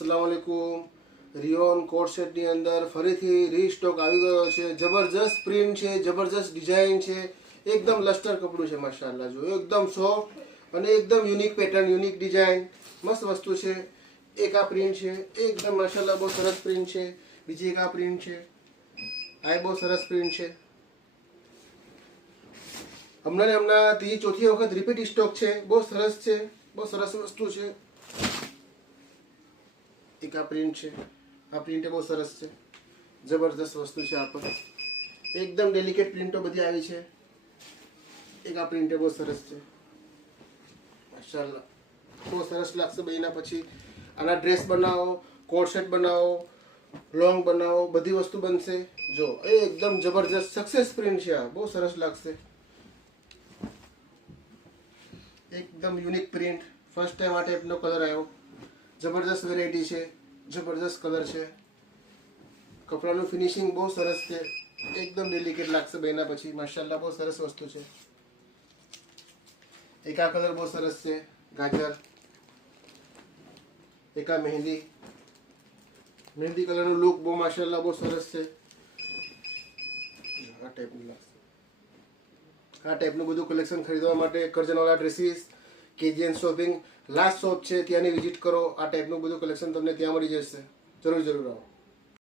अस्सलाम वालेकुम। રિયોન કોટ સેટની અંદર ફરીથી રીસ્ટોક આવી ગયો છે। જબરજસ્ત પ્રિન્ટ છે, જબરજસ્ત ડિઝાઇન છે, એકદમ લસ્ટર કપડું છે માશાલ્લાહ। જો એકદમ સોફ્ટ અને એકદમ યુનિક પેટર્ન, યુનિક ડિઝાઇન, મસ્ત વસ્તુ છે। એક આ પ્રિન્ટ છે, એકદમ માશાલ્લાહ બહુ સરસ પ્રિન્ટ છે। બીજી એક આ પ્રિન્ટ છે, આ બહુ સરસ પ્રિન્ટ છે। હમણાં ત્રીજી ચોથી વખત રિપીટ સ્ટોક છે, બહુ સરસ છે, બહુ સરસ વસ્તુ છે। એક આ પ્રિન્ટ છે, આ પ્રિન્ટ બહુ સરસ છે, જબરદસ્ત વસ્તુ છે। આ પર એકદમ ડેલિકેટ પ્રિન્ટો બધી આવી છે। એક આ પ્રિન્ટ બહુ સરસ છે માશાલ્લાહ, બહુ સરસ લાગશે બહેના। પછી આના ડ્રેસ બનાવો, કોટ સેટ બનાવો, લોંગ બનાવો, બધી વસ્તુ બનશે। જો એ એકદમ જબરજસ્ત સક્સેસ પ્રિન્ટ છે, આ બહુ સરસ લાગશે। એકદમ યુનિક પ્રિન્ટ, ફર્સ્ટ ટાઈમ આ ટાઈપનો કલર આવ્યો, જબરદસ્ત વેરાયટી છે, જબરદસ્ત કલર છે। કપડાનું ફિનિશિંગ બહુ સરસ છે, એકદમ ડેલિકેટ લાગશે બહેના। પછી માશાલ્લાહ બહુ સરસ વસ્તુ છે। એક આ કલર બહુ સરસ છે, ગાજર। એક આ મહેંદી કલરનું લુક બહુ માશાલ્લાહ બહુ સરસ છે। આ ટાઈપનું લાગશે। આ ટાઈપનું બધું કલેક્શન ખરીદવા માટે કરજણવાલા dresses, KGN shopping last shop છે, ત્યાંની વિઝિટ કરો। આ ટાઈપનું બધું કલેક્શન તમને ત્યાં મળી જશે, જરૂર આવો।